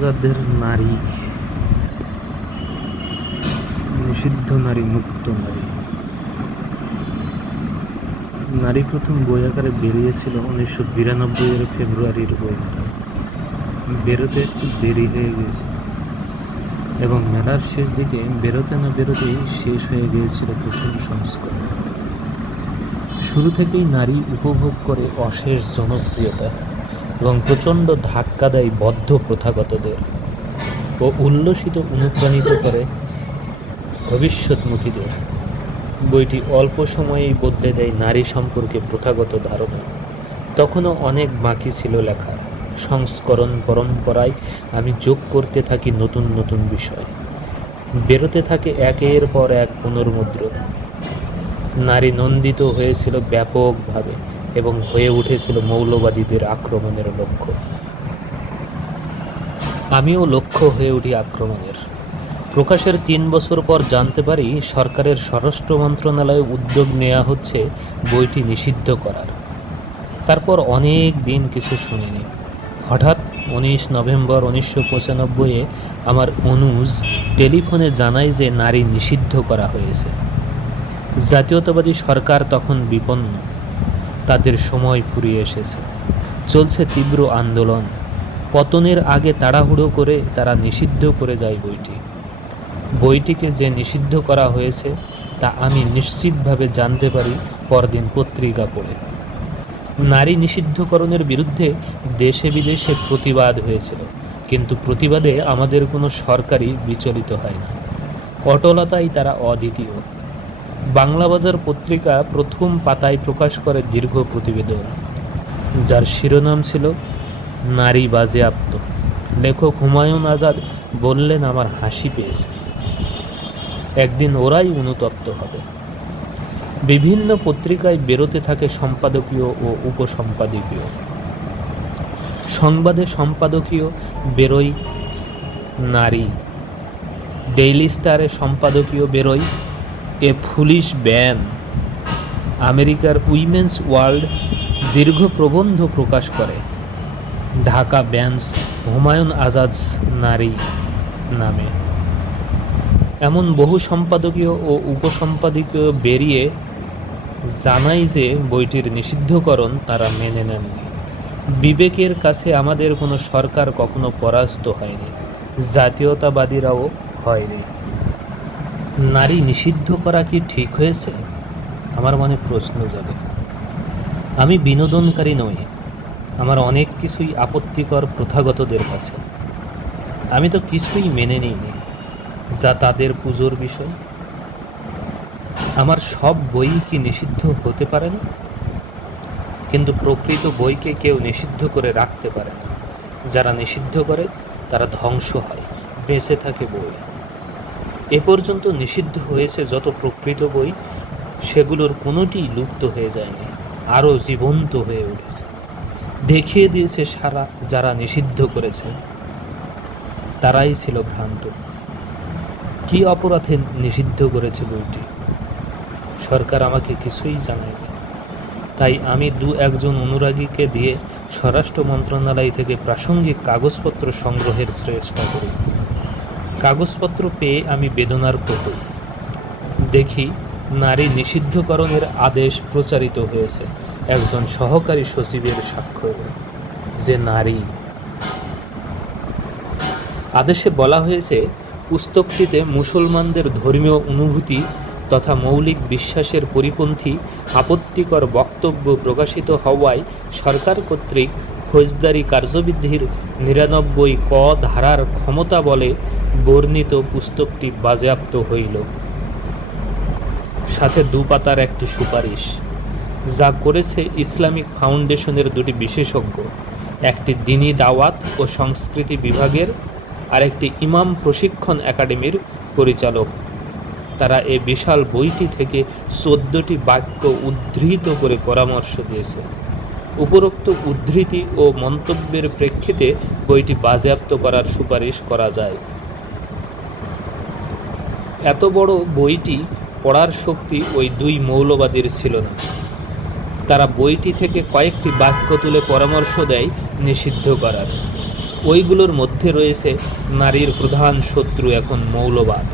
আজাদের নারী, নিষিদ্ধ নারী, মুক্ত নারী। নারী প্রথম বই আকারে বেরিয়েছিল 1992 ফেব্রুয়ারির বই মেলায়। বেরোতে একটু দেরি হয়ে গিয়েছিল এবং মেলার শেষ দিকে বেরোতে না বেরোতেই শেষ হয়ে গিয়েছিল প্রথম সংস্করণ। শুরু থেকেই নারী উপভোগ করে অশেষ জনপ্রিয়তা এবং প্রচণ্ড ধাক্কা দেয় বদ্ধ প্রথাগতদের ও উল্লসিত অনুপ্রাণিত করে ভবিষ্যৎমুখীদের। বইটি অল্প সময়েই বদলে দেয় নারী সম্পর্কে প্রথাগত ধারণা। তখনও অনেক বাকি ছিল লেখা। সংস্করণ পরম্পরায় আমি যোগ করতে থাকি নতুন নতুন বিষয়। বেরোতে থাকে একের পর এক পুনর্মুদ্রণ। নারী নন্দিত হয়েছিল ব্যাপকভাবে এবং হয়ে উঠেছিল মৌলবাদীদের আক্রমণের লক্ষ্য। আমিও লক্ষ্য হয়ে উঠি আক্রমণের। প্রকাশের 3 বছর পর জানতে পারি সরকারের স্বরাষ্ট্র মন্ত্রণালয়ে উদ্যোগ নেওয়া হচ্ছে বইটি নিষিদ্ধ করার। তারপর অনেক দিন কিছু শুনিনি। হঠাৎ 19 নভেম্বর 1995-এ আমার অনুজ টেলিফোনে জানায় যে নারী নিষিদ্ধ করা হয়েছে। জাতীয়তাবাদী সরকার তখন বিপন্ন। তাদের সময় ফুরিয়ে এসেছে। চলছে তীব্র আন্দোলন। পতনের আগে তাড়াহুড়ো করে তারা নিষিদ্ধ করে যায় বইটি। বইটিকে যে নিষিদ্ধ করা হয়েছে তা আমি নিশ্চিতভাবে জানতে পারি পরদিন পত্রিকা পড়ে। নারী নিষিদ্ধকরণের বিরুদ্ধে দেশে বিদেশে প্রতিবাদ হয়েছিল, কিন্তু প্রতিবাদে আমাদের কোনো সরকারই বিচলিত হয় না। অটলতাই তারা অদ্বিতীয়। বাংলাবাজার পত্রিকা প্রথম পাতায় প্রকাশ করে দীর্ঘ প্রতিবেদন, যার শিরোনাম ছিল নারী বাজেয়াপ্ত। লেখক হুমায়ুন আজাদ বললেন, আমার হাসি পেয়েছে। একদিন ওরাই অনুতপ্ত হবে। বিভিন্ন পত্রিকায় বেরোতে থাকে সম্পাদকীয় ও উপসম্পাদকীয়। সংবাদে সম্পাদকীয় বেরোয় নারী। ডেইলি স্টারে সম্পাদকীয় বেরোয় এ ফুলিশ ব্যান। আমেরিকার উইমেন্স ওয়ার্ল্ড দীর্ঘ প্রবন্ধ প্রকাশ করে, ঢাকা ব্যান্স হুমায়ুন আজাদস নারী নামে। এমন বহু সম্পাদকীয় ও উপসম্পাদকীয় বেরিয়ে জানাই যে বইটির নিষিদ্ধকরণ তারা মেনে নেননি। বিবেকের কাছে আমাদের কোনো সরকার কখনো পরাস্ত হয়নি, জাতীয়তাবাদীরাও হয়নি। নারী নিষিদ্ধ করা কি ঠিক হয়েছে? আমার মনে প্রশ্ন জাগে। আমি বিনোদনকারী নই। আমার অনেক কিছুই আপত্তিকর প্রথাগতদের কাছে। আমি তো কিছুই মেনে নিইনি যা তাদের পুজোর বিষয়। আমার সব বই কি নিষিদ্ধ হতে পারে না? কিন্তু প্রকৃত বইকে কেউ নিষিদ্ধ করে রাখতে পারে না। যারা নিষিদ্ধ করে তারা ধ্বংস হয়, বেঁচে থাকে বই। এ পর্যন্ত নিষিদ্ধ হয়েছে যত প্রকৃত বই, সেগুলোর কোনোটিই লুপ্ত হয়ে যায়নি, আরও জীবন্ত হয়ে উঠেছে। দেখিয়ে দিয়েছে সারা যারা নিষিদ্ধ করেছে তারাই ছিল ভ্রান্ত। কি অপরাধে নিষিদ্ধ করেছে বইটি? সরকার আমাকে কিছুই জানায়নি। তাই আমি একজন অনুরাগীকে দিয়ে স্বরাষ্ট্র মন্ত্রণালয় থেকে প্রাসঙ্গিক কাগজপত্র সংগ্রহের চেষ্টা করি। কাগজপত্র পেয়ে আমি বেদনার প্রকট। দেখি নারী নিষিদ্ধকরণের আদেশ প্রচারিত হয়েছে একজন সহকারী সচিবের স্বাক্ষরে, যে নারী। আদেশে বলা হয়েছে, পুস্তকটিতে মুসলমানদের ধর্মীয় অনুভূতি তথা মৌলিক বিশ্বাসের পরিপন্থী আপত্তিকর বক্তব্য প্রকাশিত হওয়ায় সরকার কর্তৃক ফৌজদারি কার্যবিধির 99 ক ধারার ক্ষমতা বলে বর্ণিত পুস্তকটি বাজেয়াপ্ত হইল। সাথে 2 পাতার একটি সুপারিশ, যা করেছে ইসলামিক ফাউন্ডেশনের 2টি বিশেষজ্ঞ, একটি দ্বীনি দাওয়াত ও সংস্কৃতি বিভাগের আর একটি ইমাম প্রশিক্ষণ একাডেমির পরিচালক। তারা এ বিশাল বইটি থেকে 14টি বাক্য উদ্ধৃত করে পরামর্শ দিয়েছে। উপরোক্ত উদ্ধৃতি ও মন্তব্যের প্রেক্ষিতে বইটি বাজেয়াপ্ত করার সুপারিশ করা যায়। এত বড় বইটি পড়ার শক্তি ওই 2 মৌলবাদীর ছিল না। তারা বইটি থেকে কয়েকটি বাক্য তুলে পরামর্শ দেয় নিষিদ্ধ করার। ওইগুলোর মধ্যে রয়েছে নারীর প্রধান শত্রু এখন মৌলবাদ।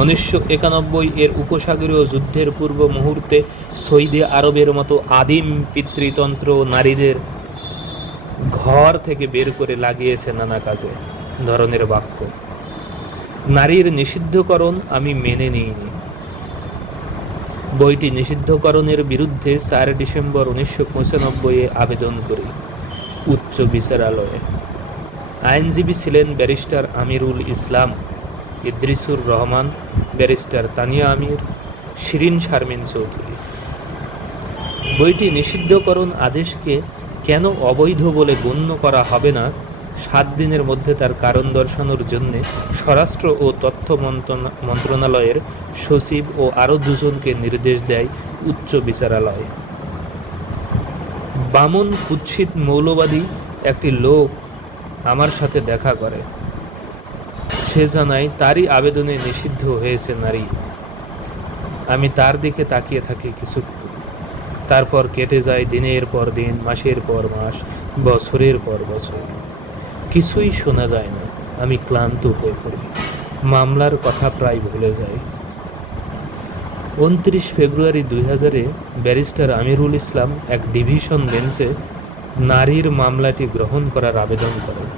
1991 এর উপসাগরীয় যুদ্ধের পূর্ব মুহূর্তে সৌদি আরবের মতো আদিম পিতৃতন্ত্র নারীদের ঘর থেকে বের করে লাগিয়েছে নানা কাজে ধরনের বাক্য। নারীর নিষিদ্ধকরণ আমি মেনে নিইনি। বইটি নিষিদ্ধকরণের বিরুদ্ধে 4 ডিসেম্বর 1995 আবেদন করি উচ্চ বিচারালয়ে। আইনজীবী ছিলেন ব্যারিস্টার আমিরুল ইসলাম, ইদ্রিসুর রহমান, ব্যারিস্টার তানিয়া আমির, শিরিন শারমিন চৌধুরী। বইটি নিষিদ্ধকরণ আদেশকে কেন অবৈধ বলে গণ্য করা হবে না 7 দিনের মধ্যে তার কারণ দর্শানোর জন্যে স্বরাষ্ট্র ও তথ্য মন্ত্রণালয়ের সচিব ও আরও 2 জনকে নির্দেশ দেয় উচ্চ বিচারালয়। বামন কুৎসিত মৌলবাদী একটি লোক আমার সাথে দেখা করে। সে জানায় তারই আবেদনে নিষিদ্ধ হয়েছে নারী। আমি তার দিকে তাকিয়ে থাকি কিছুক্ষণ। তারপর কেটে যায় দিনের পর দিন, মাসের পর মাস, বছরের পর বছর। কিছুই শোনা যায় না। আমি ক্লান্ত হয়ে পড়ি। মামলার কথা প্রায় ভুলে যাই। 29 ফেব্রুয়ারি 2000-এ ব্যারিস্টার আমিরুল ইসলাম এক ডিভিশন বেঞ্চে নারীর মামলাটি গ্রহণ করার আবেদন করেন।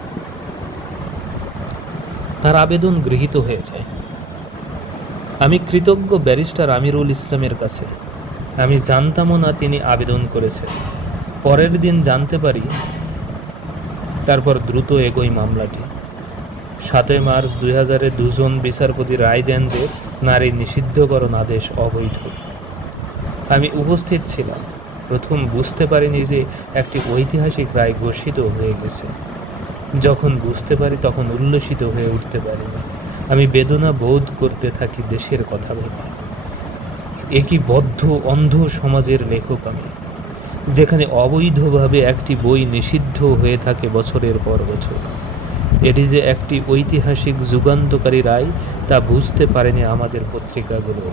তার আবেদন গৃহীত হয়ে যায়। আমি কৃতজ্ঞ ব্যারিস্টার আমিরুল ইসলামের কাছে। আমি জানতামও না তিনি আবেদন করেছেন। পরের দিন জানতে পারি। তারপর দ্রুত এগোই মামলাটি। 7 মার্চ 2000-এ 2 জন বিচারপতি রায় দেন যে নারী নিষিদ্ধকরণ আদেশ অবৈধ। আমি উপস্থিত ছিলাম। প্রথম বুঝতে পারিনি যে একটি ঐতিহাসিক রায় ঘোষিত হয়ে গেছে। যখন বুঝতে পারি তখন উল্লসিত হয়ে উঠতে পারিনি। আমি বেদনা বোধ করতে থাকি দেশের কথা ভেবে। একই বদ্ধ অন্ধ সমাজের লেখক আমি, যেখানে অবৈধভাবে একটি বই নিষিদ্ধ হয়ে থাকে বছরের পর বছর। এটি যে একটি ঐতিহাসিক যুগান্তকারী রায় তা বুঝতে পারেনি আমাদের পত্রিকাগুলো।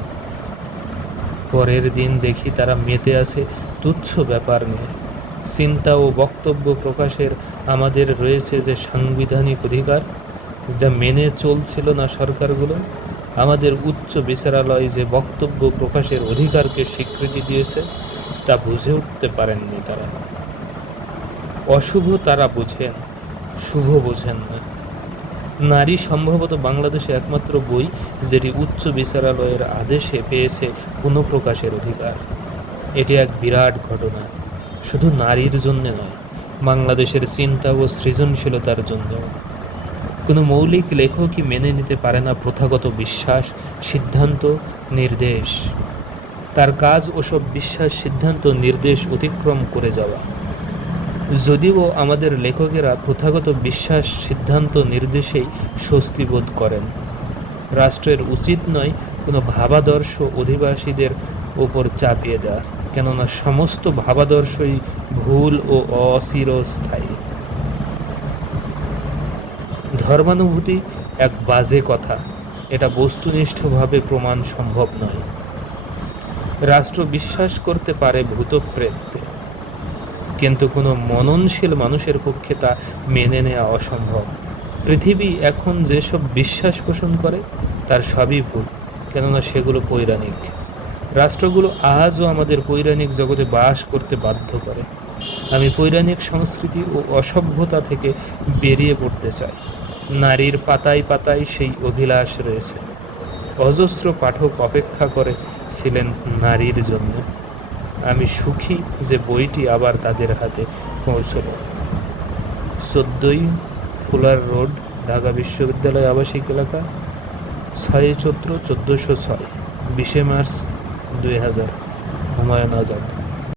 পরের দিন দেখি তারা মেতে আছে তুচ্ছ ব্যাপার নিয়ে। চিন্তা ও বক্তব্য প্রকাশের আমাদের রয়েছে যে সাংবিধানিক অধিকার, যা মেনে চলছিল না সরকারগুলো। আমাদের উচ্চ বিচারালয় যে বক্তব্য প্রকাশের অধিকারকে স্বীকৃতি দিয়েছে তা বুঝে উঠতে পারেননি তারা। অশুভ তারা বোঝেন, শুভ বোঝেন না। নারী সম্ভবত বাংলাদেশে একমাত্র বই যেটি উচ্চ বিচারালয়ের আদেশে পেয়েছে পুনঃপ্রকাশের অধিকার। এটি এক বিরাট ঘটনা, শুধু নারীর জন্য নয়, বাংলাদেশের চিন্তা ও সৃজনশীলতার জন্য। কোনো মৌলিক লেখকই মেনে নিতে পারে না প্রথাগত বিশ্বাস, সিদ্ধান্ত, নির্দেশ। তার কাজ ওসব বিশ্বাস, সিদ্ধান্ত, নির্দেশ অতিক্রম করে যাওয়া। যদিও আমাদের লেখকেরা প্রথাগত বিশ্বাস, সিদ্ধান্ত, নির্দেশেই স্বস্তি বোধ করেন। রাষ্ট্রের উচিত নয় কোনো ভাবাদর্শ অধিবাসীদের ওপর চাপিয়ে দেওয়া, কেননা সমস্ত ভাবাদর্শই ভুল ও অচিরস্থায়ী। ধর্মানুভূতি এক বাজে কথা, এটা বস্তুনিষ্ঠভাবে প্রমাণ সম্ভব নয়। রাষ্ট্র বিশ্বাস করতে পারে ভূতপ্রেতে, কিন্তু কোনো মননশীল মানুষের পক্ষে তা মেনে নেওয়া অসম্ভব। পৃথিবী এখন যেসব বিশ্বাস পোষণ করে তার সবই ভুল, কেননা সেগুলো পৌরাণিক। রাষ্ট্রগুলো আজও আমাদের পৌরাণিক জগতে বাস করতে বাধ্য করে। আমি পৌরাণিক সংস্কৃতি ও অসভ্যতা থেকে বেরিয়ে পড়তে চাই। নারীর পাতায় পাতায় সেই অভিলাষ রয়েছে। অজস্র পাঠক অপেক্ষা করে ছিলেন নারীর জন্য। আমি সুখী যে বইটি আবার তাদের হাতে পৌঁছল। 14 ফুলার রোড, ঢাকা বিশ্ববিদ্যালয় আবাসিক এলাকা, 6 চৈত্র 1406, 20 মার্চ 2000। হুমায়ুন আজাদ।